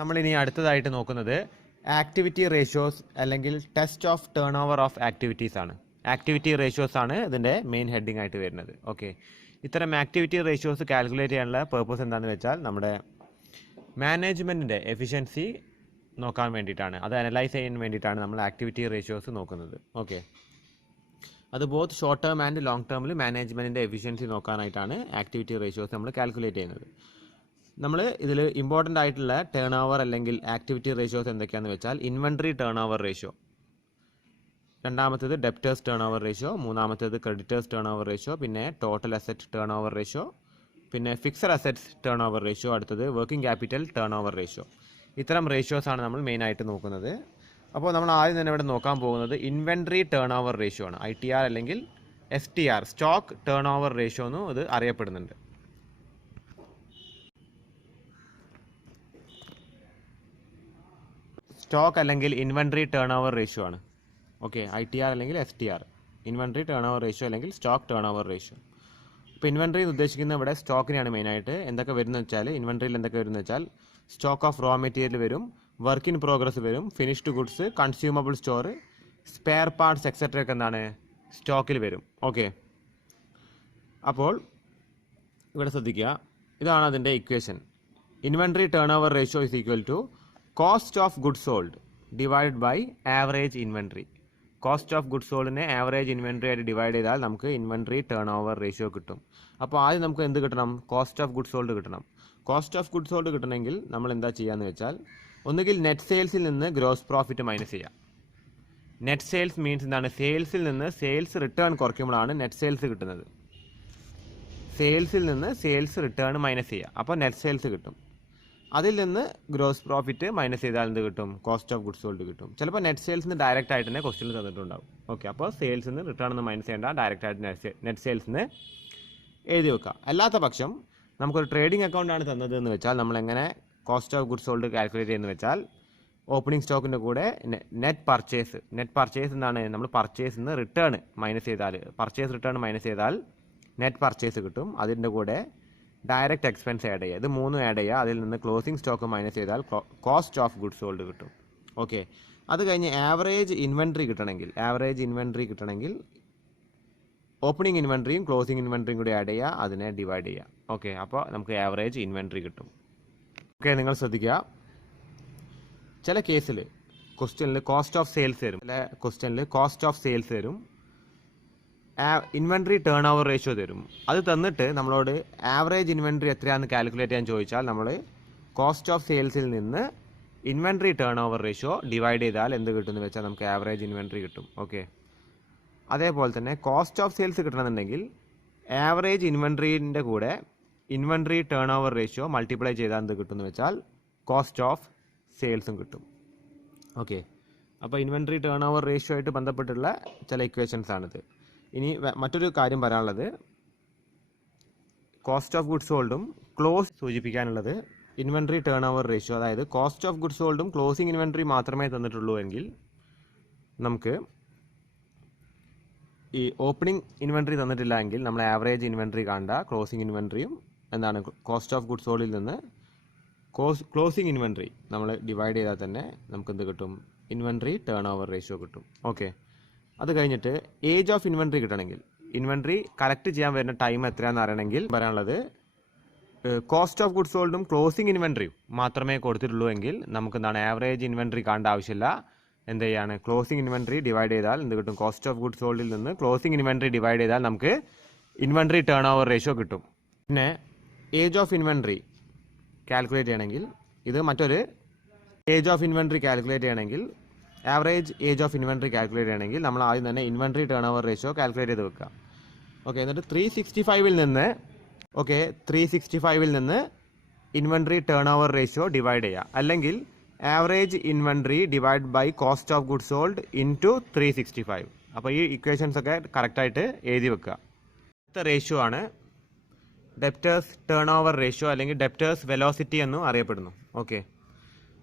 നമ്മളിനി അടുത്തതായിട്ട് നോക്കുന്നത് ആക്ടിവിറ്റി റേഷ്യോസ് അല്ലെങ്കിൽ test of turn over of activities ആണ്. ആക്ടിവിറ്റി റേഷ്യോസ് ആണ് ഇതിൻ്റെ മെയിൻ ഹെഡിങ് ആയിട്ട് വരുന്നത്. ഓക്കെ, ഇത്തരം ആക്ടിവിറ്റി റേഷ്യോസ് കാൽക്കുലേറ്റ് ചെയ്യാനുള്ള പേർപ്പസ് എന്താണെന്ന് വെച്ചാൽ നമ്മുടെ മാനേജ്മെൻറ്റിൻ്റെ എഫിഷ്യൻസി നോക്കാൻ വേണ്ടിയിട്ടാണ്, അത് അനലൈസ് ചെയ്യാൻ വേണ്ടിയിട്ടാണ് നമ്മൾ ആക്ടിവിറ്റി റേഷ്യോസ് നോക്കുന്നത്. ഓക്കെ, അത് both short term and long ടേമിൽ മാനേജ്മെൻറ്റിൻ്റെ എഫിഷ്യൻസി നോക്കാനായിട്ടാണ് ആക്ടിവിറ്റി റേഷ്യോസ് നമ്മൾ കാൽക്കുലേറ്റ് ചെയ്യുന്നത്. നമ്മൾ ഇതിൽ ഇമ്പോർട്ടൻ്റ് ആയിട്ടുള്ള ടേൺ ഓവർ അല്ലെങ്കിൽ ആക്ടിവിറ്റി റേഷ്യോസ് എന്തൊക്കെയാണെന്ന് വെച്ചാൽ ഇൻവെൻട്രി ടേൺ ഓവർ റേഷ്യോ, രണ്ടാമത്തേത് ഡെപ്റ്റേഴ്സ് ടേൺ ഓവർ റേഷ്യോ, മൂന്നാമത്തേത് ക്രെഡിറ്റേഴ്സ് ടേൺ ഓവർ റേഷ്യോ, പിന്നെ total asset turnover ratio, പിന്നെ fixed assets turnover ratio, അടുത്തത് working capital turnover ratio. ഇത്തരം റേഷ്യോസാണ് നമ്മൾ മെയിനായിട്ട് നോക്കുന്നത്. അപ്പോൾ നമ്മൾ ആദ്യം തന്നെ ഇവിടെ നോക്കാൻ പോകുന്നത് ഇൻവെൻട്രി ടേൺ ഓവർ റേഷ്യോ ആണ്. ITR അല്ലെങ്കിൽ STR, stock turnover ratio എന്നും ഇത് അറിയപ്പെടുന്നുണ്ട്. സ്റ്റോക്ക് അല്ലെങ്കിൽ ഇൻവെൻട്രി ടേൺ ഓവർ റേഷ്യോ ആണ്. ഓക്കെ, ITR അല്ലെങ്കിൽ STR, inventory turnover ratio അല്ലെങ്കിൽ സ്റ്റോക്ക് ടേൺ ഓവർ റേഷ്യോ. ഇപ്പോൾ ഇൻവെൻട്രി ഉദ്ദേശിക്കുന്നത് ഇവിടെ സ്റ്റോക്കിനെയാണ് മെയിനായിട്ട്. എന്തൊക്കെ വരുന്നത് വെച്ചാൽ ഇൻവെൻട്രിയിൽ എന്തൊക്കെ വരുന്നത് വെച്ചാൽ സ്റ്റോക്ക് ഓഫ് റോ മെറ്റീരിയൽ വരും, വർക്ക് ഇൻ പ്രോഗ്രസ് വരും, finished goods, consumable store, spare parts etcetera ഒക്കെ എന്താണ് സ്റ്റോക്കിൽ വരും. ഓക്കെ, അപ്പോൾ ഇവിടെ ശ്രദ്ധിക്കുക, ഇതാണ് അതിൻ്റെ equation. Inventory turnover ratio is equal to cost of goods sold divide by average inventory. Cost of goods സോൾഡിനെ ആവറേജ് ഇൻവെൻട്രി ആയിട്ട് ഡിവൈഡ് ചെയ്താൽ നമുക്ക് ഇൻവെൻട്രി ടേൺ ഓവർ റേഷ്യോ കിട്ടും. അപ്പോൾ ആദ്യം നമുക്ക് എന്ത് കിട്ടണം? കോസ്റ്റ് ഓഫ് ഗുഡ്സ് സോൾഡ് കിട്ടണം. കോസ്റ്റ് ഓഫ് ഗുഡ്സ് സോൾഡ് കിട്ടണമെങ്കിൽ നമ്മൾ എന്താ ചെയ്യാന്ന് വെച്ചാൽ ഒന്നുകിൽ നെറ്റ് സെയിൽസിൽ നിന്ന് ഗ്രോസ് പ്രോഫിറ്റ് മൈനസ് ചെയ്യാം. നെറ്റ് സെയിൽസ് മീൻസ് എന്താണ്? സെയിൽസിൽ നിന്ന് സെയിൽസ് റിട്ടേൺ കുറയ്ക്കുമ്പോഴാണ് നെറ്റ് സെയിൽസ് കിട്ടുന്നത്. സെയിൽസിൽ നിന്ന് സെയിൽസ് റിട്ടേൺ മൈനസ് ചെയ്യുക, അപ്പോൾ നെറ്റ് സെയിൽസ് കിട്ടും. അതിൽ നിന്ന് ഗ്രോസ് പ്രോഫിറ്റ് മൈനസ് ചെയ്താൽ എന്ത് കിട്ടും? കോസ്റ്റ് ഓഫ് ഗുഡ്സ് സോൾഡ് കിട്ടും. ചിലപ്പോൾ നെറ്റ് സെയിൽസിന് ഡയറക്റ്റ് ആയിട്ട് തന്നെ ക്വസ്റ്റ്യൻ തന്നിട്ടുണ്ടാവും. ഓക്കെ, അപ്പോൾ സെയിൽസിൽ നിന്ന് റിട്ടേൺ ഒന്ന് മൈനസ് ചെയ്യേണ്ട, ഡയറക്റ്റ് ആയിട്ട് നെറ്റ് സെയിൽസിന് എഴുതി വെക്കുക. അല്ലാത്ത പക്ഷം നമുക്കൊരു ട്രേഡിംഗ് അക്കൗണ്ടാണ് തന്നത് എന്ന് വെച്ചാൽ നമ്മൾ എങ്ങനെ cost of goods sold calculate ചെയ്യുന്നത് വെച്ചാൽ ഓപ്പണിംഗ് സ്റ്റോക്കിൻ്റെ കൂടെ നെറ്റ് പർച്ചേസ് എന്താണ്? നമ്മൾ പർച്ചേസിൽ നിന്ന് റിട്ടേൺ മൈനസ് ചെയ്താൽ, പർച്ചേസ് റിട്ടേൺ മൈനസ് ചെയ്താൽ നെറ്റ് പർച്ചേസ് കിട്ടും. അതിൻ്റെ കൂടെ ഡയറക്റ്റ് എക്സ്പെൻസ് ആഡ് ചെയ്യുക, ഇത് മൂന്നും ആഡ് ചെയ്യുക. അതിൽ നിന്ന് ക്ലോസിംഗ് സ്റ്റോക്ക് മൈനസ് ചെയ്താൽ കോസ്റ്റ് ഓഫ് ഗുഡ്സ് സോൾഡ് കിട്ടും. ഓക്കെ, അത് കഴിഞ്ഞ് ആവറേജ് ഇൻവെൻട്രി കിട്ടണമെങ്കിൽ ഓപ്പണിംഗ് ഇൻവെൻട്രിയും ക്ലോസിംഗ് ഇൻവെൻട്രിയും കൂടി ആഡ് ചെയ്യുക, അതിനെ ഡിവൈഡ് ചെയ്യുക. ഓക്കെ, അപ്പോൾ നമുക്ക് ആവറേജ് ഇൻവെൻട്രി കിട്ടും. ഓക്കെ, നിങ്ങൾ ശ്രദ്ധിക്കുക, ചില കേസിൽ ക്വസ്റ്റ്യനിൽ കോസ്റ്റ് ഓഫ് സെയിൽസ് തരും, ചില ക്വസ്റ്റ്യനിൽ കോസ്റ്റ് ഓഫ് സെയിൽസ് തരും, ഇൻവെൻട്രി ടേൺ ഓവർ റേഷ്യോ തരും. അത് തന്നിട്ട് നമ്മളോട് ആവറേജ് ഇൻവെൻട്രി എത്രയാണെന്ന് കാൽക്കുലേറ്റ് ചെയ്യാൻ ചോദിച്ചാൽ നമ്മൾ കോസ്റ്റ് ഓഫ് സെയിൽസിൽ നിന്ന് inventory turnover ratio divide ചെയ്താൽ എന്ത് കിട്ടുമെന്ന് വെച്ചാൽ നമുക്ക് ആവറേജ് ഇൻവെൻട്രി കിട്ടും. ഓക്കെ, അതേപോലെ തന്നെ കോസ്റ്റ് ഓഫ് സെയിൽസ് കിട്ടണമെന്നുണ്ടെങ്കിൽ ആവറേജ് ഇൻവെൻട്രീൻ്റെ കൂടെ inventory turnover ratio multiply ചെയ്താൽ എന്ത് കിട്ടുമെന്ന് വെച്ചാൽ കോസ്റ്റ് ഓഫ് സെയിൽസും കിട്ടും. ഓക്കെ, അപ്പോൾ ഇൻവെൻട്രി ടേൺ ഓവർ റേഷ്യോ ആയിട്ട് ബന്ധപ്പെട്ടുള്ള ചില ഇക്വേഷൻസ് ആണിത്. ഇനി മറ്റൊരു കാര്യം പറയാനുള്ളത്, കോസ്റ്റ് ഓഫ് ഗുഡ്സ് സോൾഡും ക്ലോസ് സൂചിപ്പിക്കാനുള്ളത് ഇൻവെൻട്രി ടേൺ ഓവർ റേഷ്യോ, അതായത് കോസ്റ്റ് ഓഫ് ഗുഡ്സ് സോൾഡും ക്ലോസിംഗ് ഇൻവെൻട്രി മാത്രമേ തന്നിട്ടുള്ളൂ എങ്കിൽ നമുക്ക് ഈ ഓപ്പണിംഗ് ഇൻവെൻട്രി തന്നിട്ടില്ല എങ്കിൽ നമ്മൾ ആവറേജ് ഇൻവെൻട്രി കാണണ്ട, ക്ലോസിംഗ് ഇൻവെൻട്രിയും എന്താണ് കോസ്റ്റ് ഓഫ് ഗുഡ്സ് സോൾഡിൽ നിന്ന് ക്ലോസിംഗ് ഇൻവെൻട്രി നമ്മൾ ഡിവൈഡ് ചെയ്താൽ തന്നെ നമുക്ക് എന്ത് കിട്ടും? ഇൻവെൻട്രി ടേൺ ഓവർ റേഷ്യോ കിട്ടും. ഓക്കെ, അത് കഴിഞ്ഞിട്ട് ഏജ് ഓഫ് ഇൻവെൻട്രി കിട്ടണമെങ്കിൽ, ഇൻവെൻട്രി കളക്ട് ചെയ്യാൻ വരുന്ന ടൈം എത്രയാണെന്ന് അറിയണമെങ്കിൽ പറയാനുള്ളത് കോസ്റ്റ് ഓഫ് ഗുഡ്സ് സോൾഡും ക്ലോസിംഗ് ഇൻവെൻട്രിയും മാത്രമേ കൊടുത്തിട്ടുള്ളൂ എങ്കിൽ നമുക്ക് എന്താണ് ആവറേജ് ഇൻവെൻട്രി കാണേണ്ട ആവശ്യമില്ല. എന്ത് ചെയ്യാണ്? ക്ലോസിംഗ് ഇൻവെൻട്രി ഡിവൈഡ് ചെയ്താൽ എന്ത് കിട്ടും? കോസ്റ്റ് ഓഫ് ഗുഡ്സ് സോൾഡിൽ നിന്ന് ക്ലോസിംഗ് ഇൻവെൻട്രി ഡിവൈഡ് ചെയ്താൽ നമുക്ക് ഇൻവെൻട്രി ടേൺ ഓവർ റേഷ്യോ കിട്ടും. പിന്നെ ഏജ് ഓഫ് ഇൻവെൻട്രി കാൽക്കുലേറ്റ് ചെയ്യണമെങ്കിൽ, ഇത് മറ്റൊരു ഏജ് ഓഫ് ഇൻവെൻട്രി കാൽക്കുലേറ്റ് ചെയ്യണമെങ്കിൽ, average age of inventory calculate ചെയ്യണമെങ്കിൽ നമ്മൾ ആദ്യം തന്നെ inventory turnover ratio calculate ചെയ്ത് വെക്കുക. ഓക്കെ, എന്നിട്ട് 365 നിന്ന് inventory turnover ratio divide ചെയ്യുക, അല്ലെങ്കിൽ average inventory divide by cost of goods sold into 365. അപ്പോൾ ഈ ഇക്വേഷൻസ് ഒക്കെ കറക്റ്റായിട്ട് എഴുതി വെക്കുക. അടുത്ത റേഷ്യോ ആണ് ഡെപ്റ്റേഴ്സ് ടേൺ ഓവർ റേഷ്യോ അല്ലെങ്കിൽ ഡെപ്റ്റേഴ്സ് വെലോസിറ്റി എന്നും അറിയപ്പെടുന്നു. ഓക്കെ,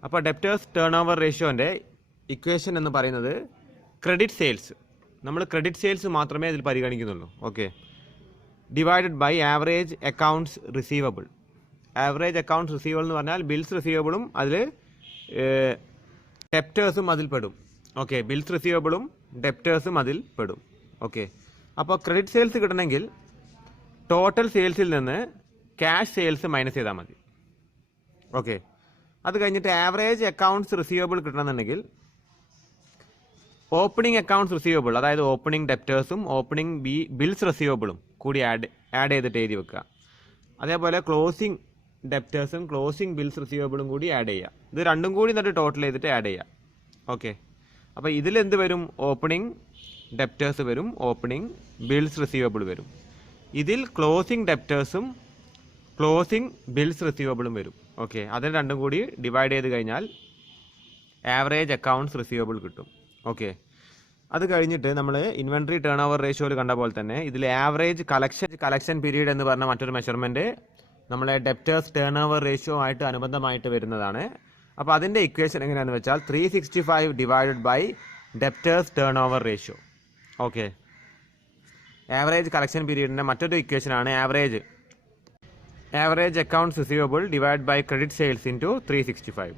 അപ്പോൾ ഡെപ്റ്റേഴ്സ് ടേൺ ഓവർ റേഷ്യോൻ്റെ ഇക്വേഷൻ എന്ന് പറയുന്നത് ക്രെഡിറ്റ് സെയിൽസ്, നമ്മൾ ക്രെഡിറ്റ് സെയിൽസ് മാത്രമേ ഇതിൽ പരിഗണിക്കുന്നുള്ളൂ. Okay, divided by average accounts receivable. Average accounts receivable എന്ന് പറഞ്ഞാൽ ബിൽസ് റിസീവബിളും അതിൽ ഡെപ്റ്റേഴ്സും അതിൽ പെടും. ഓക്കെ, ബിൽസ് റിസീവബിളും ഡെപ്റ്റേഴ്സും അതിൽ പെടും. ഓക്കെ, അപ്പോൾ ക്രെഡിറ്റ് സെയിൽസ് കിട്ടണമെങ്കിൽ ടോട്ടൽ സെയിൽസിൽ നിന്ന് ക്യാഷ് സെയിൽസ് മൈനസ് ചെയ്താൽ മതി. ഓക്കെ, അത് കഴിഞ്ഞിട്ട് ആവറേജ് അക്കൗണ്ട്സ് റിസീവബിൾ കിട്ടണമെന്നുണ്ടെങ്കിൽ ഓപ്പണിംഗ് അക്കൗണ്ട്സ് റിസീവബിൾ, അതായത് ഓപ്പണിംഗ് ഡെപ്റ്റേഴ്സും ഓപ്പണിംഗ് ബിൽസ് റിസീവബിളും കൂടി ആഡ് ചെയ്തിട്ട് എഴുതി വെക്കുക. അതേപോലെ ക്ലോസിംഗ് ഡെപ്റ്റേഴ്സും ക്ലോസിംഗ് ബിൽസ് റിസീവബിളും കൂടി ആഡ് ചെയ്യുക. ഇത് രണ്ടും കൂടി എന്നിട്ട് ടോട്ടൽ ചെയ്തിട്ട് ആഡ് ചെയ്യുക. ഓക്കെ, അപ്പോൾ ഇതിലെന്ത് വരും? ഓപ്പണിംഗ് ഡെപ്റ്റേഴ്സ് വരും, ഓപ്പണിംഗ് ബിൽസ് റിസീവബിൾ വരും. ഇതിൽ ക്ലോസിംഗ് ഡെപ്റ്റേഴ്സും ക്ലോസിംഗ് ബിൽസ് റിസീവബിളും വരും. ഓക്കെ, അതിന് രണ്ടും കൂടി ഡിവൈഡ് ചെയ്ത് കഴിഞ്ഞാൽ ആവറേജ് അക്കൗണ്ട്സ് റിസീവബിൾ കിട്ടും. ഓക്കെ, അത് കഴിഞ്ഞിട്ട് നമ്മൾ ഇൻവെൻട്രി ടേൺ ഓവർ റേഷ്യോയിൽ കണ്ട പോലെ തന്നെ ഇതിൽ ആവറേജ് കളക്ഷൻ പീരീഡ് എന്ന് പറഞ്ഞ മറ്റൊരു മെഷർമെൻറ്റ് നമ്മളെ ഡെപ്റ്റേഴ്സ് ടേൺ ഓവർ റേഷ്യോ ആയിട്ട് അനുബന്ധമായിട്ട് വരുന്നതാണ്. അപ്പോൾ അതിൻ്റെ ഇക്വേഷൻ എങ്ങനെയാണെന്ന് വെച്ചാൽ 365 divided by debtors turnover ratio. Okay, average collection പീരീഡിൻ്റെ മറ്റൊരു ഇക്വേഷനാണ് average accounts receivable divide by credit sales into 365.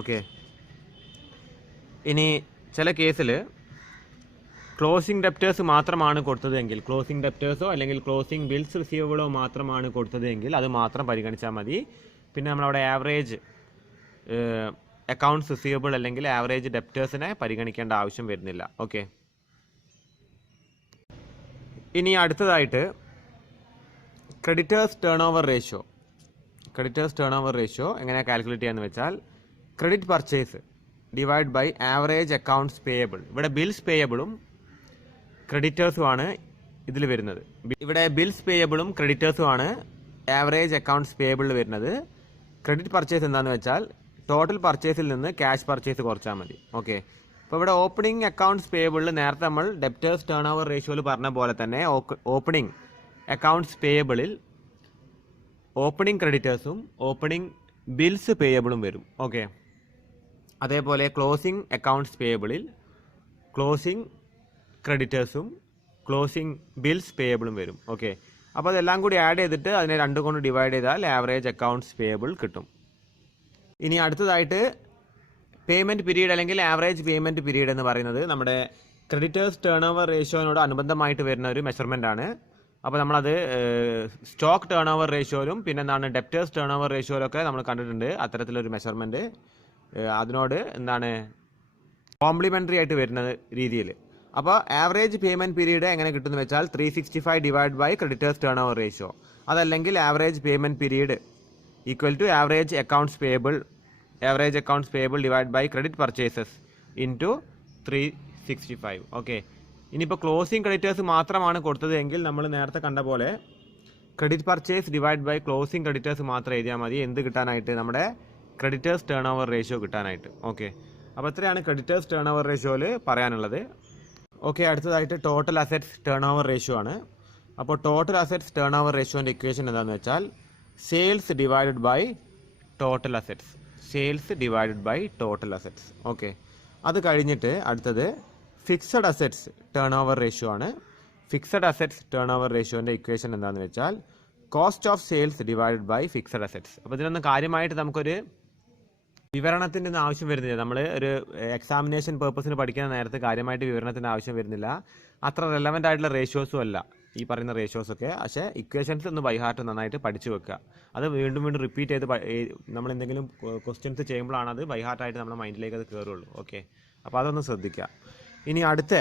Okay, ഇനി ചില കേസിൽ ക്ലോസിംഗ് ഡെപ്റ്റേഴ്സ് മാത്രമാണ് കൊടുത്തതെങ്കിൽ, ക്ലോസിംഗ് ഡെപ്റ്റേഴ്സോ അല്ലെങ്കിൽ ക്ലോസിംഗ് ബിൽസ് റിസീവബിളോ മാത്രമാണ് കൊടുത്തതെങ്കിൽ അത് മാത്രം പരിഗണിച്ചാൽ മതി. പിന്നെ നമ്മളവിടെ ആവറേജ് അക്കൗണ്ട്സ് റിസീവബിൾ അല്ലെങ്കിൽ ആവറേജ് ഡെപ്റ്റേഴ്സിനെ പരിഗണിക്കേണ്ട ആവശ്യം വരുന്നില്ല. ഓക്കെ, ഇനി അടുത്തതായിട്ട് creditors turnover ratio. Creditors turnover ratio എങ്ങനെ കാൽക്കുലേറ്റ് ചെയ്യാന്ന് വെച്ചാൽ credit purchase divide by average accounts payable. ഇവിടെ ബിൽസ് പേയബിളും ക്രെഡിറ്റേഴ്സുമാണ് ഇതിൽ വരുന്നത്. ഇവിടെ ബിൽസ് പേയബിളും ക്രെഡിറ്റേഴ്സുമാണ് ആവറേജ് അക്കൗണ്ട്സ് പേയബിളിൽ വരുന്നത്. ക്രെഡിറ്റ് പർച്ചേസ് എന്താണെന്ന് വെച്ചാൽ ടോട്ടൽ പർച്ചേസിൽ നിന്ന് ക്യാഷ് പർച്ചേസ് കുറച്ചാൽ മതി. ഓക്കെ, അപ്പോൾ ഇവിടെ ഓപ്പണിംഗ് അക്കൗണ്ട്സ് പേയബിളിൽ നേരത്തെ നമ്മൾ ഡെപ്റ്റേഴ്സ് ടേൺ ഓവർ റേഷ്യോയിൽ പറഞ്ഞ പോലെ തന്നെ ഓപ്പണിംഗ് അക്കൗണ്ട്സ് പേയബിളിൽ ഓപ്പണിംഗ് ക്രെഡിറ്റേഴ്സും ഓപ്പണിംഗ് ബിൽസ് പേയബിളും വരും. ഓക്കെ, അതേപോലെ ക്ലോസിംഗ് അക്കൗണ്ട്സ് പേയബിളിൽ ക്ലോസിംഗ് ക്രെഡിറ്റേഴ്സും ക്ലോസിംഗ് ബിൽസ് പേയബിളും വരും. ഓക്കെ, അപ്പോൾ അതെല്ലാം കൂടി ആഡ് ചെയ്തിട്ട് അതിനെ രണ്ടും കൊണ്ട് ഡിവൈഡ് ചെയ്താൽ ആവറേജ് അക്കൗണ്ട്സ് പേയബിൾ കിട്ടും. ഇനി അടുത്തതായിട്ട് പേയ്മെൻറ്റ് പീരീഡ് അല്ലെങ്കിൽ ആവറേജ് പേയ്മെൻറ്റ് പീരീഡ് എന്ന് പറയുന്നത് നമ്മുടെ ക്രെഡിറ്റേഴ്സ് ടേൺ ഓവർ റേഷ്യോനോട് അനുബന്ധമായിട്ട് വരുന്ന ഒരു മെഷർമെൻ്റ് ആണ്. അപ്പോൾ നമ്മളത് സ്റ്റോക്ക് ടേൺ ഓവർ റേഷ്യോയിലും പിന്നെ എന്താണ് ഡെപ്റ്റേഴ്സ് ടേൺ ഓവർ റേഷ്യോയിലൊക്കെ നമ്മൾ കണ്ടിട്ടുണ്ട് അത്തരത്തിലൊരു മെഷർമെൻറ്റ്. അതിനോട് എന്താണ് കോംപ്ലിമെൻ്ററി ആയിട്ട് വരുന്ന രീതിയിൽ. അപ്പോൾ ആവറേജ് പേയ്മെൻറ്റ് പീരീഡ് എങ്ങനെ കിട്ടുമെന്ന് വെച്ചാൽ 365 divide by creditors turnover ratio. അതല്ലെങ്കിൽ average payment period equal to average accounts payable divide by credit purchases into 365. Okay, ഇനിയിപ്പോൾ ക്ലോസിംഗ് ക്രെഡിറ്റേഴ്സ് മാത്രമാണ് കൊടുത്തത് എങ്കിൽ നമ്മൾ നേരത്തെ കണ്ട പോലെ credit purchase divide by closing creditors മാത്രം എഴുതിയാൽ മതി. എന്ത് കിട്ടാനായിട്ട്? നമ്മുടെ ക്രെഡിറ്റേഴ്സ് ടേൺ ഓവർ റേഷ്യോ കിട്ടാനായിട്ട്. ഓക്കെ, അപ്പോൾ ഇത്രയാണ് ക്രെഡിറ്റേഴ്സ് ടേൺ ഓവർ റേഷ്യോയിൽ പറയാനുള്ളത്. ഓക്കെ, അടുത്തതായിട്ട് total assets turnover ratio ആണ്. അപ്പോൾ ടോട്ടൽ അസറ്റ്സ് ടേൺ ഓവർ റേഷ്യോൻ്റെ ഇക്വേഷൻ എന്താണെന്ന് വെച്ചാൽ sales divided by total assets. Sales divided by total assets. Okay, അത് കഴിഞ്ഞിട്ട് അടുത്തത് fixed assets turnover ratio ആണ്. ഫിക്സഡ് അസറ്റ്സ് ടേൺ ഓവർ റേഷ്യോൻ്റെ ഇക്വേഷൻ എന്താണെന്ന് വെച്ചാൽ cost of sales divided by fixed assets. അപ്പോൾ ഇതിനൊന്നും കാര്യമായിട്ട് നമുക്കൊരു വിവരണത്തിൻ്റെ ഒന്നും ആവശ്യം വരുന്നില്ല. നമ്മൾ ഒരു എക്സാമിനേഷൻ പേർപ്പസിന് പഠിക്കുന്ന നേരത്തെ കാര്യമായിട്ട് വിവരണത്തിൻ്റെ ആവശ്യം വരുന്നില്ല. അത്ര റെലവൻ്റ് ആയിട്ടുള്ള റേഷ്യോസും അല്ല ഈ പറയുന്ന റേഷ്യോസൊക്കെ. പക്ഷേ ഇക്വേഷൻസ് ഒന്ന് ബൈ ഹാർട്ട് നന്നായിട്ട് പഠിച്ചു വെക്കുക. അത് വീണ്ടും വീണ്ടും റിപ്പീറ്റ് ചെയ്ത് നമ്മൾ എന്തെങ്കിലും ക്വസ്റ്റ്യൻസ് ചെയ്യുമ്പോഴാണ് അത് ബൈ ഹാർട്ടായിട്ട് നമ്മുടെ മൈൻഡിലേക്ക് അത് കയറുള്ളൂ. ഓക്കെ, അപ്പോൾ അതൊന്ന് ശ്രദ്ധിക്കുക. ഇനി അടുത്ത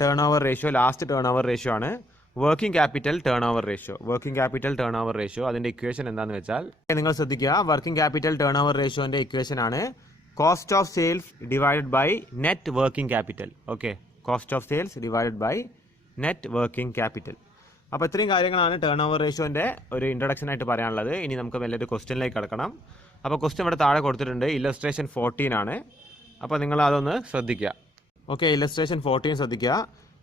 turnover ratio, last turnover ratio ആണ് working capital turnover ratio. Working capital turnover ratio അതിൻ്റെ ഇക്വേഷൻ എന്താണെന്ന് വെച്ചാൽ നിങ്ങൾ ശ്രദ്ധിക്കുക. വർക്കിംഗ് ക്യാപിറ്റൽ ടേൺ ഓവർ റേഷ്യോൻ്റെ ഇക്വേഷൻ ആണ് cost of sales divided by net working capital. Okay, cost of sales divided by net working capital. അപ്പോൾ ഇത്രയും കാര്യങ്ങളാണ് ടേൺ ഓവർ റേഷ്യോൻ്റെ ഒരു ഇൻട്രൊഡക്ഷൻ ആയിട്ട് പറയാനുള്ളത്. ഇനി നമുക്ക് വലിയൊരു ക്വസ്റ്റ്യനിലേക്ക് കിടക്കണം. അപ്പോൾ ക്വസ്റ്റ്യൻ ഇവിടെ താഴെ കൊടുത്തിട്ടുണ്ട്. ഇല്ലസ്ട്രേഷൻ 14 ആണ്. അപ്പോൾ നിങ്ങൾ അതൊന്ന് ശ്രദ്ധിക്കുക. ഓക്കെ, ഇല്ലസ്ട്രേഷൻ 14 ശ്രദ്ധിക്കുക.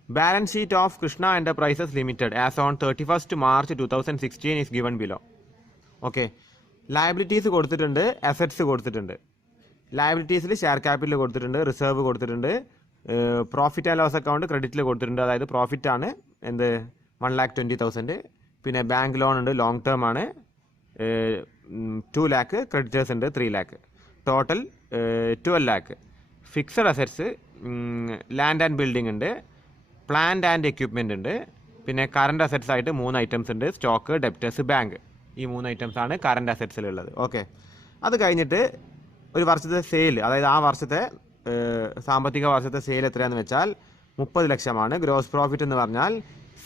Balance sheet of Krishna enterprises limited as on 31st March 2016 is given below. Okay, liabilities കൊടുത്തിട്ടുണ്ട്, അസറ്റ്സ് കൊടുത്തിട്ടുണ്ട്. ലയബിലിറ്റീസിൽ ഷെയർ ക്യാപിറ്റൽ കൊടുത്തിട്ടുണ്ട്, റിസർവ് കൊടുത്തിട്ടുണ്ട്, പ്രോഫിറ്റ് ആൻഡ് ലോസ് അക്കൗണ്ട് ക്രെഡിറ്റിൽ കൊടുത്തിട്ടുണ്ട്. അതായത് പ്രോഫിറ്റ് ആണ് എന്ത് 1,20,000. പിന്നെ ബാങ്ക് ലോൺ ഉണ്ട്, ലോങ് ടേം ആണ് 2 lakh. ക്രെഡിറ്റേഴ്സ് ഉണ്ട് 3 lakh. Total 12 lakh. Fixed assets land and building ഉണ്ട്, പ്ലാന്റ് ആൻഡ് എക്യുപ്മെൻ്റ് ഉണ്ട്, പിന്നെ കറണ്ട് അസറ്റ്സ് ആയിട്ട് 3 items ഉണ്ട്, സ്റ്റോക്ക്, ഡെപ്റ്റേഴ്സ്, ബാങ്ക്. ഈ 3 items ആണ് കറണ്ട് അസറ്റ്സിലുള്ളത്. ഓക്കെ, അത് കഴിഞ്ഞിട്ട് ഒരു വർഷത്തെ സെയിൽ, അതായത് ആ വർഷത്തെ സാമ്പത്തിക വർഷത്തെ സെയിൽ എത്രയാണെന്ന് വെച്ചാൽ 30 ലക്ഷമാണ്. ഗ്രോസ് പ്രോഫിറ്റ് എന്ന് പറഞ്ഞാൽ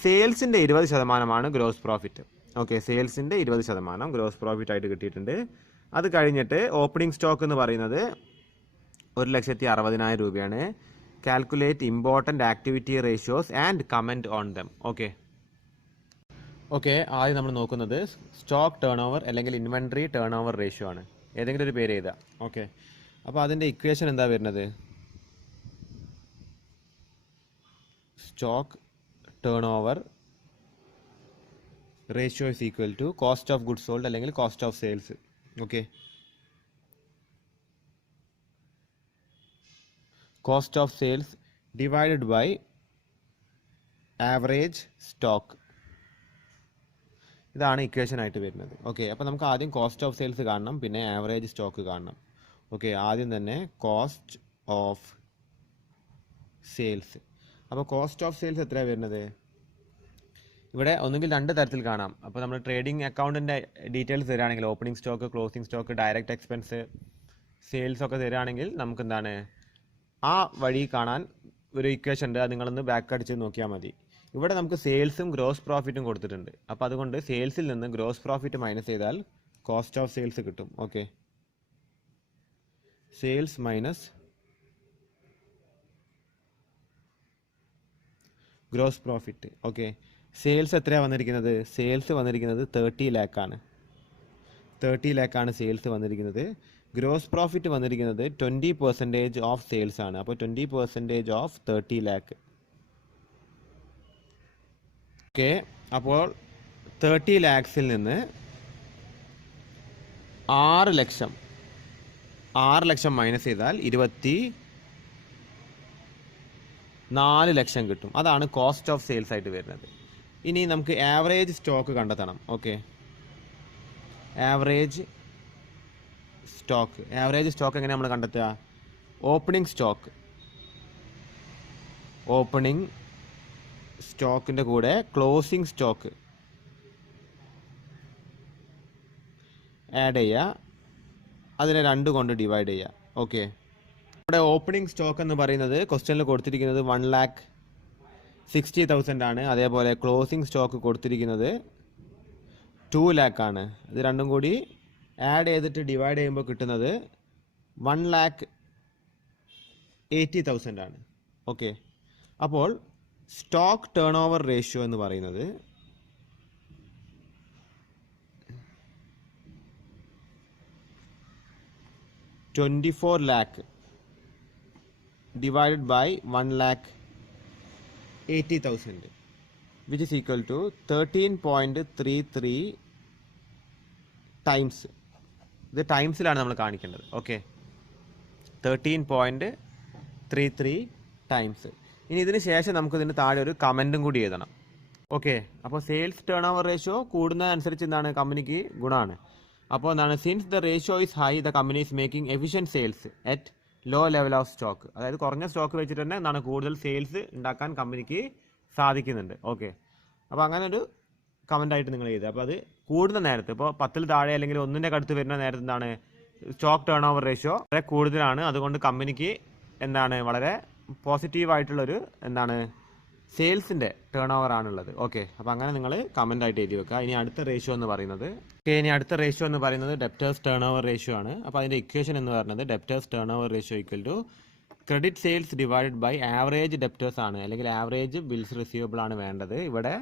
സെയിൽസിൻ്റെ 20% ഗ്രോസ് പ്രോഫിറ്റ്. ഓക്കെ, സെയിൽസിൻ്റെ 20% ഗ്രോസ് പ്രോഫിറ്റ് ആയിട്ട് കിട്ടിയിട്ടുണ്ട്. അത് കഴിഞ്ഞിട്ട് ഓപ്പണിംഗ് സ്റ്റോക്ക് എന്ന് പറയുന്നത് 1,60,000 രൂപയാണ്. Calculate important activity ratios and comment on them. Okay, ആദ്യം നമ്മൾ നോക്കുന്നത് സ്റ്റോക്ക് ടേൺ ഓവർ അല്ലെങ്കിൽ ഇൻവെൻട്രി ടേൺ ഓവർ റേഷ്യോ ആണ്. ഏതെങ്കിലും ഒരു പേര് എഴുതാം. ഓക്കെ, അപ്പോൾ അതിൻ്റെ ഇക്വേഷൻ എന്താ വരുന്നത്? Stock turnover ratio is equal to cost of goods sold അല്ലെങ്കിൽ cost of sales. Okay, cost of sales divided by average stock. ഇതാണ് ഇക്വേഷൻ ആയിട്ട് വരുന്നത്. ഓക്കെ, അപ്പോൾ നമുക്ക് ആദ്യം കോസ്റ്റ് ഓഫ് സെയിൽസ് കാണണം, പിന്നെ ആവറേജ് സ്റ്റോക്ക് കാണണം. ഓക്കെ, ആദ്യം തന്നെ കോസ്റ്റ് ഓഫ് സെയിൽസ്. അപ്പോൾ കോസ്റ്റ് ഓഫ് സെയിൽസ് എത്രയാണ് വരുന്നത്? ഇവിടെ ഒന്നുകിൽ 2 തരത്തിൽ കാണാം. അപ്പോൾ നമ്മൾ ട്രേഡിംഗ് അക്കൗണ്ടിൻ്റെ ഡീറ്റെയിൽസ് തരികയാണെങ്കിൽ, opening stock, closing stock, direct expense, sales ഒക്കെ തരികയാണെങ്കിൽ നമുക്ക് എന്താണ് ആ വഴി കാണാൻ ഒരു ഇക്വേഷൻ ഉണ്ട്. അത് നിങ്ങളൊന്ന് ബാക്ക് അടിച്ച് നോക്കിയാൽ മതി. ഇവിടെ നമുക്ക് സെയിൽസും ഗ്രോസ് പ്രോഫിറ്റും കൊടുത്തിട്ടുണ്ട്. അപ്പോൾ അതുകൊണ്ട് സെയിൽസിൽ നിന്ന് ഗ്രോസ് പ്രോഫിറ്റ് മൈനസ് ചെയ്താൽ കോസ്റ്റ് ഓഫ് സെയിൽസ് കിട്ടും. Okay, sales minus gross profit. Okay, sales എത്രയാണ് വന്നിരിക്കുന്നത്? സെയിൽസ് വന്നിരിക്കുന്നത് 30 lakh ആണ്. 30 lakh ആണ് സെയിൽസ് വന്നിരിക്കുന്നത്. ഗ്രോസ് പ്രോഫിറ്റ് വന്നിരിക്കുന്നത് 20% ഓഫ് സെയിൽസ് ആണ്. അപ്പോൾ 20% ഓഫ് 30 lakh. ഓക്കെ, അപ്പോൾ 30 lakhsൽ നിന്ന് 6 ലക്ഷം മൈനസ് ചെയ്താൽ 24 ലക്ഷം കിട്ടും. അതാണ് കോസ്റ്റ് ഓഫ് സെയിൽസ് ആയിട്ട് വരുന്നത്. ഇനി നമുക്ക് ആവറേജ് സ്റ്റോക്ക് കണ്ടെത്തണം. ഓക്കെ, ആവറേജ് സ്റ്റോക്ക് എങ്ങനെ നമ്മൾ കണ്ടെത്തുക? ഓപ്പണിംഗ് സ്റ്റോക്കിൻ്റെ കൂടെ ക്ലോസിംഗ് സ്റ്റോക്ക് ആഡ് ചെയ്യുക, അതിനെ 2 കൊണ്ട് ഡിവൈഡ് ചെയ്യുക. ഓക്കെ, നമ്മുടെ ഓപ്പണിംഗ് സ്റ്റോക്ക് എന്ന് പറയുന്നത് ക്വസ്റ്റ്യനിൽ കൊടുത്തിരിക്കുന്നത് 1,60,000 ആണ്. അതേപോലെ ക്ലോസിംഗ് സ്റ്റോക്ക് കൊടുത്തിരിക്കുന്നത് 2 lakh ആണ്. ഇത് രണ്ടും കൂടി ആഡ് ചെയ്തിട്ട് ഡിവൈഡ് ചെയ്യുമ്പോൾ കിട്ടുന്നത് 1,80,000 ആണ്. ഓക്കെ, അപ്പോൾ സ്റ്റോക്ക് ടേൺ ഓവർ റേഷ്യോ എന്ന് പറയുന്നത് 24 lakh divided by 1,80,000 which is equal to 13.33 times. ഇത് ടൈംസിലാണ് നമ്മൾ കാണിക്കേണ്ടത്. Okay, 13.33 times. ഇനി ഇതിന് ശേഷം നമുക്ക് ഇതിന് താഴെ ഒരു കമൻറ്റും കൂടി എഴുതണം. ഓക്കെ, അപ്പോൾ സെയിൽസ് ടേൺ ഓവർ റേഷ്യോ കൂടുന്നതനുസരിച്ച് എന്താണ് കമ്പനിക്ക് ഗുണമാണ്. അപ്പോൾ എന്താണ്, since the ratio is high the company is making efficient sales at low level of stock. അതായത് കുറഞ്ഞ സ്റ്റോക്ക് വെച്ചിട്ട് തന്നെ എന്താണ് കൂടുതൽ സെയിൽസ് ഉണ്ടാക്കാൻ കമ്പനിക്ക് സാധിക്കുന്നുണ്ട്. ഓക്കെ, അപ്പോൾ അങ്ങനെ ഒരു കമൻ്റായിട്ട് നിങ്ങൾ എഴുതുക. അപ്പോൾ അത് കൂടുന്ന നേരത്ത്, ഇപ്പോൾ 10ൽ താഴെ അല്ലെങ്കിൽ 1ൻ്റെ അടുത്ത് വരുന്ന നേരത്ത് എന്താണ് സ്റ്റോക്ക് ടേൺ ഓവർ റേഷ്യോ വളരെ കൂടുതലാണ്. അതുകൊണ്ട് കമ്പനിക്ക് എന്താണ് വളരെ പോസിറ്റീവായിട്ടുള്ളൊരു എന്താണ് സെയിൽസിൻ്റെ ടേൺ ഓവർ ആണുള്ളത്. ഓക്കെ, അപ്പോൾ അങ്ങനെ നിങ്ങൾ കമൻ്റായിട്ട് എഴുതി വെക്കുക. ഇനി അടുത്ത റേഷ്യോ എന്ന് പറയുന്നത് ഡെപ്റ്റേഴ്സ് ടേൺ ഓവർ റേഷ്യോ ആണ്. അപ്പോൾ അതിൻ്റെ ഇക്വേഷൻ എന്ന് പറയുന്നത് debtors turnover ratio equal to credit sales divided by average debtors ആണ്, അല്ലെങ്കിൽ ആവറേജ് ബിൽസ് റിസീവബിൾ ആണ് വേണ്ടത്. ഇവിടെ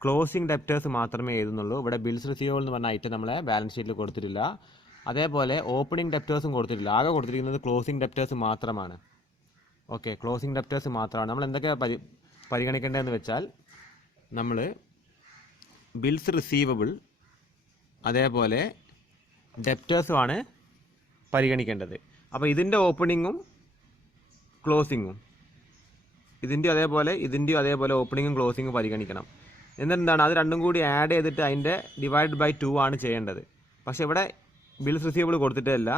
ക്ലോസിംഗ് ഡെപ്റ്റേഴ്സ് മാത്രമേ എഴുതുന്നുള്ളൂ. ഇവിടെ ബിൽസ് റിസീവബിൾ എന്ന് പറഞ്ഞ ഐറ്റം നമ്മളെ ബാലൻസ് ഷീറ്റിൽ കൊടുത്തിട്ടില്ല. അതേപോലെ ഓപ്പണിംഗ് ഡെപ്റ്റേഴ്സും കൊടുത്തിട്ടില്ല. ആകെ കൊടുത്തിരിക്കുന്നത് ക്ലോസിംഗ് ഡെപ്റ്റേഴ്സ് മാത്രമാണ്. ഓക്കെ, ക്ലോസിംഗ് ഡെപ്റ്റേഴ്സ് മാത്രമാണ്. നമ്മൾ എന്തൊക്കെയാണ് പരിഗണിക്കേണ്ടതെന്ന് വെച്ചാൽ, നമ്മൾ ബിൽസ് റിസീവബിൾ അതേപോലെ ഡെപ്റ്റേഴ്സുമാണ് പരിഗണിക്കേണ്ടത്. അപ്പോൾ ഇതിൻ്റെ ഓപ്പണിങ്ങും ക്ലോസിങ്ങും ഇതിൻ്റെയും അതേപോലെ ഓപ്പണിങ്ങും ക്ലോസിങ്ങും പരിഗണിക്കണം. എന്നിട്ടെന്താണ് അത് രണ്ടും കൂടി ആഡ് ചെയ്തിട്ട് അതിൻ്റെ ഡിവൈഡ് ബൈ 2 ആണ് ചെയ്യേണ്ടത്. പക്ഷേ ഇവിടെ ബിൽസ് റിസീവബിൾ കൊടുത്തിട്ടില്ല,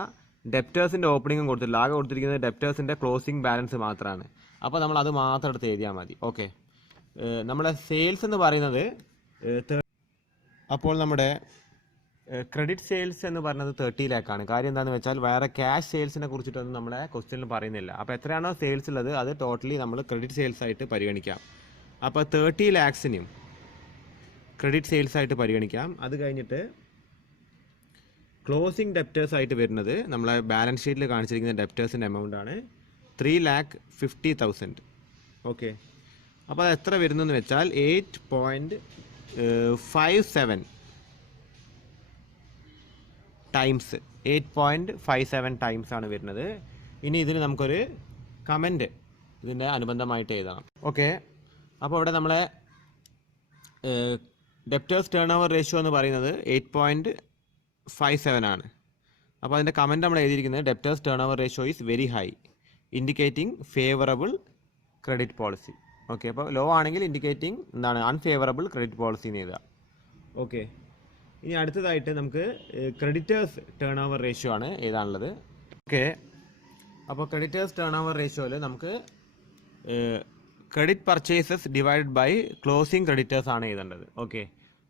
ഡെപ്റ്റേഴ്സിൻ്റെ ഓപ്പണിങ്ങും കൊടുത്തിട്ടില്ല, ആകെ കൊടുത്തിരിക്കുന്നത് ഡെപ്റ്റേഴ്സിൻ്റെ ക്ലോസിംഗ് ബാലൻസ് മാത്രമാണ്. അപ്പോൾ നമ്മൾ അത് മാത്രം എടുത്ത് എഴുതിയാൽ മതി. ഓക്കെ, നമ്മുടെ സെയിൽസ് എന്ന് പറയുന്നത് അപ്പോൾ നമ്മുടെ ക്രെഡിറ്റ് സെയിൽസ് എന്ന് പറയുന്നത് 30 ലാക്കാണ്. കാര്യം എന്താണെന്ന് വെച്ചാൽ വേറെ ക്യാഷ് സെയിൽസിനെ കുറിച്ചിട്ടൊന്നും നമ്മളെ ക്വസ്റ്റ്യനിൽ പറയുന്നില്ല. അപ്പോൾ എത്രയാണോ സെയിൽസ് ഉള്ളത് അത് ടോട്ടലി നമ്മൾ ക്രെഡിറ്റ് സെയിൽസ് ആയിട്ട് പരിഗണിക്കാം. അപ്പോൾ 30 ലാക്സിനും ക്രെഡിറ്റ് സെയിൽസ് ആയിട്ട് പരിഗണിക്കാം. അത് കഴിഞ്ഞിട്ട് ക്ലോസിംഗ് ഡെപ്റ്റേഴ്സ് ആയിട്ട് വരുന്നത് നമ്മളെ ബാലൻസ് ഷീറ്റിൽ കാണിച്ചിരിക്കുന്ന ഡെപ്റ്റേഴ്സിൻ്റെ എമൗണ്ട് ആണ് 3,50,000. ഓക്കെ, അപ്പോൾ അത് എത്ര വരുന്നു എന്ന് വെച്ചാൽ 8.57 ടൈംസ് 8.57 ടൈംസ് ആണ് വരുന്നത്. ഇനി ഇതിന് നമുക്കൊരു കമൻറ്റ് ഇതിൻ്റെ അനുബന്ധമായിട്ട് എഴുതണം. ഓക്കെ, അപ്പോൾ ഇവിടെ നമ്മളെ ഡെപ്റ്റേഴ്സ് ടേൺ ഓവർ റേഷ്യോ എന്ന് പറയുന്നത് 8.57 ആണ്. അപ്പോൾ അതിൻ്റെ കമൻറ്റ് നമ്മൾ എഴുതിയിരിക്കുന്നത് debtors turnover ratio is very high indicating favourable credit policy. Okay, അപ്പോൾ ലോ ആണെങ്കിൽ ഇൻഡിക്കേറ്റിംഗ് എന്താണ് അൺഫേവറബിൾ ക്രെഡിറ്റ് പോളിസി എന്ന് എഴുതുക. ഓക്കെ, ഇനി അടുത്തതായിട്ട് നമുക്ക് ക്രെഡിറ്റേഴ്സ് ടേൺ ഓവർ റേഷ്യോ ആണ് എഴുതാനുള്ളത്. ഓക്കെ, അപ്പോൾ ക്രെഡിറ്റേഴ്സ് ടേൺ ഓവർ റേഷ്യോയിൽ നമുക്ക് credit purchases divided by closing creditors ആണ് എഴുതേണ്ടത്. ഓക്കെ,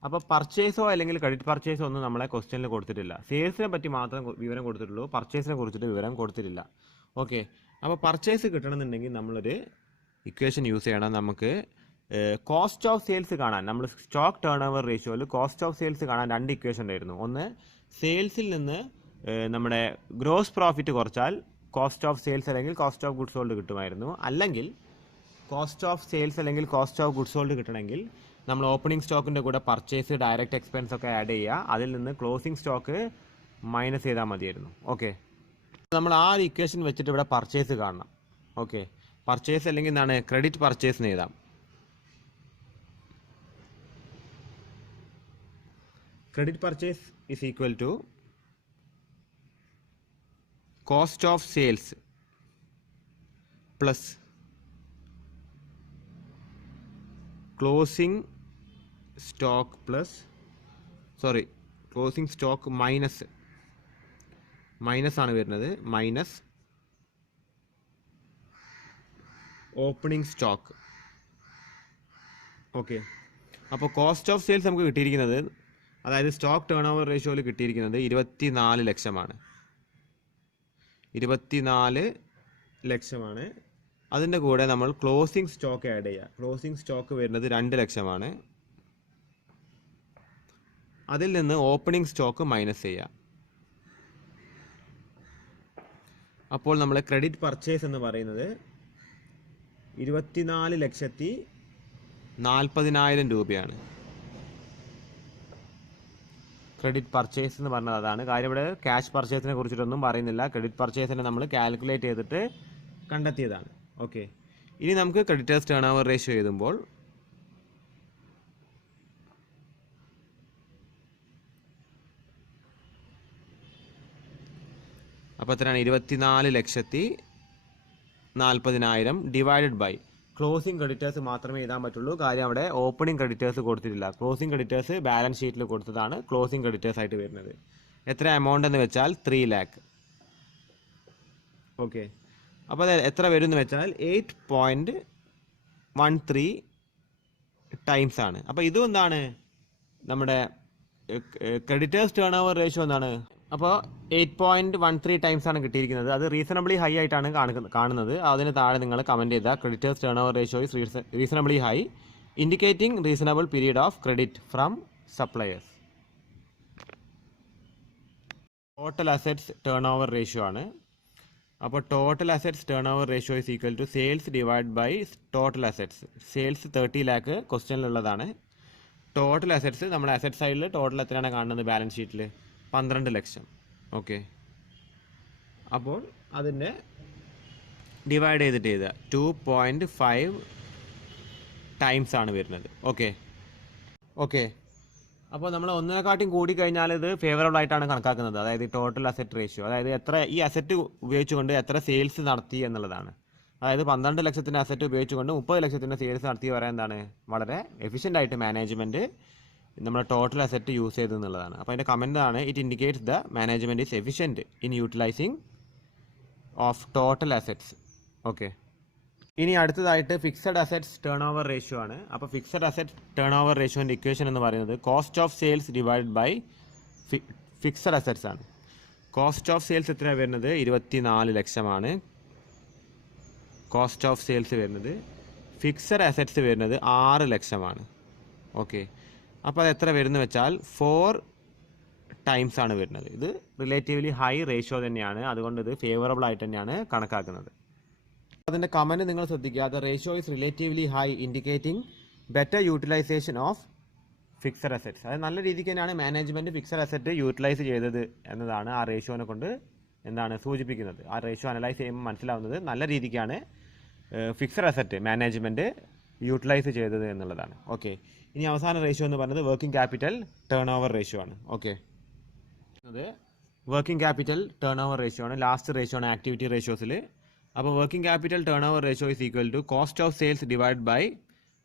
അപ്പോൾ പർച്ചേസോ അല്ലെങ്കിൽ ക്രെഡിറ്റ് പർച്ചേസോ ഒന്നും നമ്മളെ ക്വസ്റ്റ്യനിൽ കൊടുത്തിട്ടില്ല. സെയിൽസിനെ പറ്റി മാത്രം വിവരം കൊടുത്തിട്ടുള്ളൂ, പർച്ചേസിനെ കുറിച്ചിട്ട് വിവരം കൊടുത്തിട്ടില്ല. ഓക്കെ, അപ്പോൾ പർച്ചേസ് കിട്ടണമെന്നുണ്ടെങ്കിൽ നമ്മളൊരു ഇക്വേഷൻ യൂസ് ചെയ്യണം. നമുക്ക് കോസ്റ്റ് ഓഫ് സെയിൽസ് കാണാൻ നമ്മൾ സ്റ്റോക്ക് ടേൺ ഓവർ റേഷ്യോയിൽ കോസ്റ്റ് ഓഫ് സെയിൽസ് കാണാൻ 2 ഇക്വേഷൻ ഉണ്ടായിരുന്നു. ഒന്ന്, സെയിൽസിൽ നിന്ന് നമ്മുടെ ഗ്രോസ് പ്രോഫിറ്റ് കുറച്ചാൽ കോസ്റ്റ് ഓഫ് സെയിൽസ് അല്ലെങ്കിൽ കോസ്റ്റ് ഓഫ് ഗുഡ്സ് സോൾഡ് കിട്ടുമായിരുന്നു. അല്ലെങ്കിൽ കോസ്റ്റ് ഓഫ് സെയിൽസ് അല്ലെങ്കിൽ കോസ്റ്റ് ഓഫ് ഗുഡ്സ് സോൾഡ് കിട്ടണമെങ്കിൽ നമ്മൾ ഓപ്പണിംഗ് സ്റ്റോക്കിൻ്റെ കൂടെ പർച്ചേസ്, ഡയറക്റ്റ് എക്സ്പെൻസ് ഒക്കെ ആഡ് ചെയ്യുക, അതിൽ നിന്ന് ക്ലോസിംഗ് സ്റ്റോക്ക് മൈനസ് ചെയ്താൽ മതിയായിരുന്നു. ഓക്കെ, നമ്മൾ ആ ഒരു ഇക്വേഷൻ വെച്ചിട്ട് ഇവിടെ പർച്ചേസ് കാണണം. ഓക്കെ, പർച്ചേസ് അല്ലെങ്കിൽ എന്താണ് ക്രെഡിറ്റ് പർച്ചേസ് എന്ന് എഴുതാം. Credit purchase is equal to cost of sales plus closing stock closing stock minus ആണ് വരുന്നത്, മൈനസ് ഓപ്പണിംഗ് സ്റ്റോക്ക്. ഓക്കെ, അപ്പോൾ കോസ്റ്റ് ഓഫ് സെയിൽസ് നമുക്ക് കിട്ടിയിരിക്കുന്നത്, അതായത് സ്റ്റോക്ക് ടേൺ ഓവർ റേഷ്യോയിൽ കിട്ടിയിരിക്കുന്നത് 24 ലക്ഷമാണ്. 24 ലക്ഷമാണ്. അതിൻ്റെ കൂടെ നമ്മൾ ക്ലോസിംഗ് സ്റ്റോക്ക് ആഡ് ചെയ്യുക. ക്ലോസിംഗ് സ്റ്റോക്ക് വരുന്നത് 2 ലക്ഷമാണ്. അതിൽ നിന്ന് ഓപ്പണിംഗ് സ്റ്റോക്ക് മൈനസ് ചെയ്യുക. അപ്പോൾ നമ്മൾ ക്രെഡിറ്റ് പർച്ചേസ് എന്ന് പറയുന്നത് 24,40,000 രൂപയാണ്. ക്രെഡിറ്റ് പർച്ചേസ് എന്ന് പറഞ്ഞത് അതാണ്. കാര്യം ഇവിടെ ക്യാഷ് പർച്ചേസിനെ കുറിച്ചിട്ടൊന്നും പറയുന്നില്ല. ക്രെഡിറ്റ് പർച്ചേസിനെ നമ്മൾ കാൽക്കുലേറ്റ് ചെയ്തിട്ട് കണ്ടെത്തിയതാണ്. ഓക്കെ, ഇനി നമുക്ക് ക്രെഡിറ്റേഴ്സ് ടേൺ ഓവർ റേഷ്യോ എഴുതുമ്പോൾ അപ്പോൾ എത്രയാണ് 24,40,000 ഡിവൈഡഡ് ബൈ ക്ലോസിംഗ് ക്രെഡിറ്റേഴ്സ് മാത്രമേ എഴുതാൻ പറ്റുള്ളൂ. കാര്യം അവിടെ ഓപ്പണിംഗ് ക്രെഡിറ്റേഴ്സ് കൊടുത്തിട്ടില്ല. ക്ലോസിംഗ് ക്രെഡിറ്റേഴ്സ് ബാലൻസ് ഷീറ്റിൽ കൊടുത്തതാണ് ക്ലോസിംഗ് ക്രെഡിറ്റേഴ്സ് ആയിട്ട് വരുന്നത്. എത്ര എമൗണ്ട് എന്ന് വെച്ചാൽ 3 lakh. ഓക്കെ, അപ്പോൾ അത് എത്ര വരും എന്ന് വെച്ചാൽ 8.13 ടൈംസ് ആണ്. അപ്പോൾ ഇതും എന്താണ് നമ്മുടെ ക്രെഡിറ്റേഴ്സ് ടേൺ ഓവർ റേഷ്യോ എന്താണ്, അപ്പോൾ 8.13 ടൈംസ് ആണ് കിട്ടിയിരിക്കുന്നത്. അത് റീസണബിളി ഹൈ ആയിട്ടാണ് കാണുന്നത്. അതിന് താഴെ നിങ്ങൾ കമൻറ്റ് ചെയ്താൽ creditors turnover ratio is reasonably high indicating reasonable period of credit from suppliers. Total assets turnover ratio ആണ്. അപ്പോൾ total assets turnover ratio is equal to sales divide by total assets. Sales 30 lakh ക്വസ്റ്റ്യനിലുള്ളതാണ്. Total assets നമ്മുടെ asset സൈഡിൽ total എത്രയാണ് കാണുന്നത് balance ഷീറ്റിൽ 12 ലക്ഷം. Okay, അപ്പോൾ അതിൻ്റെ ഡിവൈഡ് ചെയ്തിട്ട് എഴുതുക 2.5 ടൈംസ് ആണ് വരുന്നത്. ഓക്കെ, അപ്പോൾ നമ്മൾ ഒന്നിനെക്കാട്ടും കൂടി കഴിഞ്ഞാൽ ഇത് ഫേവറബിൾ ആയിട്ടാണ് കണക്കാക്കുന്നത്. അതായത് ടോട്ടൽ അസറ്റ് റേഷ്യോ, അതായത് എത്ര ഈ അസറ്റ് ഉപയോഗിച്ചുകൊണ്ട് എത്ര സെയിൽസ് നടത്തി എന്നുള്ളതാണ്. അതായത് 12 ലക്ഷത്തിൻ്റെ അസറ്റ് ഉപയോഗിച്ചുകൊണ്ട് 30 ലക്ഷത്തിൻ്റെ സെയിൽസ് നടത്തി വരാൻ എന്താണ് വളരെ എഫിഷ്യൻ്റ് ആയിട്ട് മാനേജ്മെൻറ്റ് നമ്മുടെ ടോട്ടൽ അസറ്റ് യൂസ് ചെയ്തെന്നുള്ളതാണ്. അപ്പോൾ അതിൻ്റെ കമൻ്റ് ആണ് it indicates the management is efficient in utilising of total assets. Okay, ഇനി അടുത്തതായിട്ട് fixed assets turnover ratio ആണ്. അപ്പോൾ ഫിക്സഡ് അസറ്റ് ടേൺ ഓവർ റേഷ്യോൻ്റെ ഇക്വേഷൻ എന്ന് പറയുന്നത് cost of sales divide by fixed assets ആണ്. കോസ്റ്റ് ഓഫ് സെയിൽസ് എത്രയാണ് വരുന്നത്? 24 ലക്ഷമാണ് കോസ്റ്റ് ഓഫ് സെയിൽസ് വരുന്നത്. ഫിക്സഡ് അസറ്റ്സ് വരുന്നത് 6 ലക്ഷമാണ്. ഓക്കെ, അപ്പോൾ അത് എത്ര വരുന്നത് വെച്ചാൽ 4 ടൈംസ് ആണ് വരുന്നത്. ഇത് റിലേറ്റീവ്ലി ഹൈ റേഷ്യോ തന്നെയാണ്, അതുകൊണ്ട് ഇത് ഫേവറബിൾ ആയിട്ട് തന്നെയാണ് കണക്കാക്കുന്നത്. അതിൻ്റെ കമൻറ്റ് നിങ്ങൾ ശ്രദ്ധിക്കുക. The ratio is relatively high indicating better utilisation of fixed assets. അത് നല്ല രീതിക്ക് തന്നെയാണ് മാനേജ്മെൻറ്റ് ഫിക്സഡ് അസറ്റ് യൂട്ടിലൈസ് ചെയ്തത് എന്നതാണ് ആ റേഷ്യോനെ കൊണ്ട് എന്താണ് സൂചിപ്പിക്കുന്നത്. ആ റേഷ്യോ അനലൈസ് ചെയ്യുമ്പോൾ മനസ്സിലാവുന്നത് നല്ല രീതിക്കാണ് ഫിക്സഡ് അസറ്റ് മാനേജ്മെൻറ്റ് യൂട്ടിലൈസ് ചെയ്തത് എന്നുള്ളതാണ്. ഓക്കെ, ഇനി അവസാന റേഷ്യോ എന്ന് പറയുന്നത് working capital turnover ratio ആണ്. ഓക്കെ, അത് working capital turnover ratio ആണ്, ലാസ്റ്റ് റേഷ്യോ ആണ് ആക്ടിവിറ്റി റേഷ്യോസിൽ. അപ്പോൾ working capital turnover ratio is equal to cost of sales divide by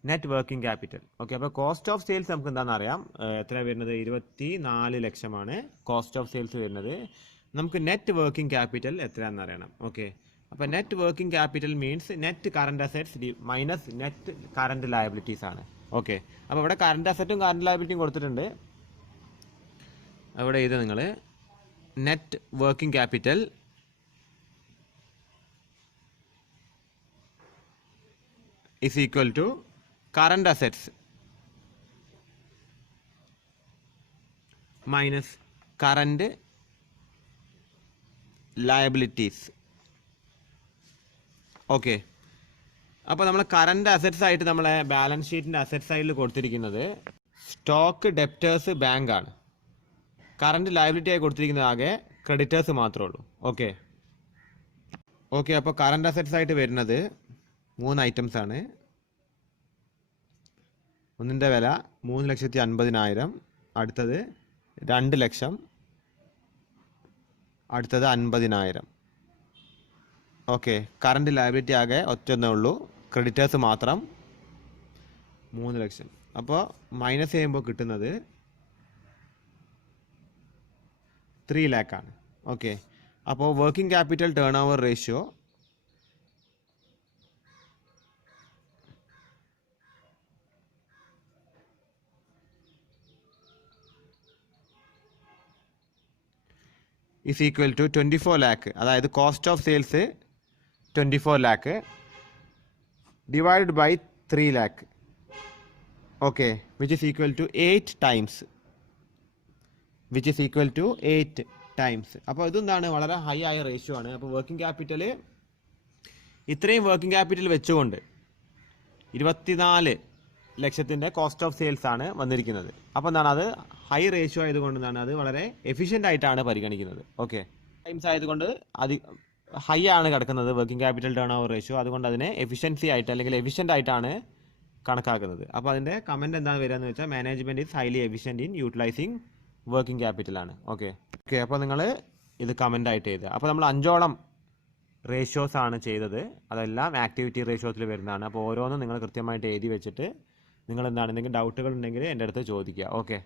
net working capital. Okay, അപ്പോൾ cost of sales നമുക്ക് എന്താണെന്ന് അറിയാം. എത്ര വരുന്നത്? 24 ലക്ഷമാണ് കോസ്റ്റ് ഓഫ് സെയിൽസ് വരുന്നത്. നമുക്ക് നെറ്റ് വർക്കിംഗ് ക്യാപിറ്റൽ എത്രയാണെന്ന് അറിയണം. ഓക്കെ, അപ്പോൾ net working capital means net current assets minus net current liabilities ആണ്. ഓക്കെ, അപ്പോൾ ഇവിടെ കറണ്ട് അസറ്റും കറണ്ട് ലയബിലിറ്റിയും കൊടുത്തിട്ടുണ്ട്. അവിടെ ഇത് നിങ്ങൾ net working capital is equal to current assets minus current liabilities. Okay, അപ്പോൾ നമ്മൾ കറണ്ട് അസറ്റ്സ് ആയിട്ട് നമ്മളെ ബാലൻസ് ഷീറ്റിൻ്റെ അസറ്റ് സൈഡിൽ കൊടുത്തിരിക്കുന്നത് സ്റ്റോക്ക്, ഡെപ്റ്റേഴ്സ്, ബാങ്ക് ആണ്. കറണ്ട് ലയബിലിറ്റി ആയി കൊടുത്തിരിക്കുന്നത് ആകെ ക്രെഡിറ്റേഴ്സ് മാത്രമേ ഉള്ളൂ. ഓക്കെ, അപ്പോൾ കറണ്ട് അസറ്റ്സ് ആയിട്ട് വരുന്നത് 3 ഐറ്റംസ് ആണ്. ഒന്നിൻ്റെ വില 3,50,000, അടുത്തത് 2 ലക്ഷം, അടുത്തത് 50,000. ഓക്കെ, കറണ്ട് ലയബിലിറ്റി ആകെ ഒറ്റൊന്നേ ഉള്ളൂ, ക്രെഡിറ്റേഴ്സ് മാത്രം 3 ലക്ഷം. അപ്പോൾ മൈനസ് ചെയ്യുമ്പോൾ കിട്ടുന്നത് 3 ലാക്കാണ്. ഓക്കെ, അപ്പോൾ working capital turnover ratio is equal to 24 lakh. അതായത് cost of sales 24 lakh divided by 3 lakh. Okay, which is equal to 8 times. അപ്പോൾ ഇതെന്താണ് വളരെ ഹൈ ആയ റേഷ്യോ ആണ്. അപ്പോൾ വർക്കിംഗ് ക്യാപിറ്റൽ ഇത്രയും വർക്കിംഗ് ക്യാപിറ്റൽ വെച്ചുകൊണ്ട് 24 ലക്ഷത്തിൻ്റെ കോസ്റ്റ് ഓഫ് സെയിൽസ് ആണ് വന്നിരിക്കുന്നത്. അപ്പോൾ എന്താണ് അത് ഹൈ റേഷ്യോ ആയതുകൊണ്ട് എന്താണ് അത് വളരെ എഫിഷ്യൻ്റ് ആയിട്ടാണ് പരിഗണിക്കുന്നത്. ഓക്കെ, ടൈംസ് ആയതുകൊണ്ട് അത് ഹൈ ആണ് കിടക്കുന്നത് working capital turnover ratio, അതുകൊണ്ട് അതിനെ എഫിഷ്യൻസി ആയിട്ട് അല്ലെങ്കിൽ എഫിഷ്യൻ്റ് ആയിട്ടാണ് കണക്കാക്കുന്നത്. അപ്പോൾ അതിൻ്റെ കമൻറ്റ് എന്താണ് വരിക എന്ന് വെച്ചാൽ management is highly efficient in utilising working ക്യാപിറ്റലാണ്. ഓക്കെ, അപ്പോൾ നിങ്ങൾ ഇത് കമൻ്റ് ആയിട്ട് ചെയ്ത്. അപ്പോൾ നമ്മൾ 5ഓളം റേഷ്യോസ് ആണ് ചെയ്തത്, അതെല്ലാം ആക്ടിവിറ്റി റേഷ്യോസിൽ വരുന്നതാണ്. അപ്പോൾ ഓരോന്നും നിങ്ങൾ കൃത്യമായിട്ട് എഴുതി വെച്ചിട്ട് നിങ്ങൾ എന്താണ് എന്തെങ്കിലും ഡൗട്ടുകൾ ഉണ്ടെങ്കിൽ എൻ്റെ അടുത്ത് ചോദിക്കുക. ഓക്കെ.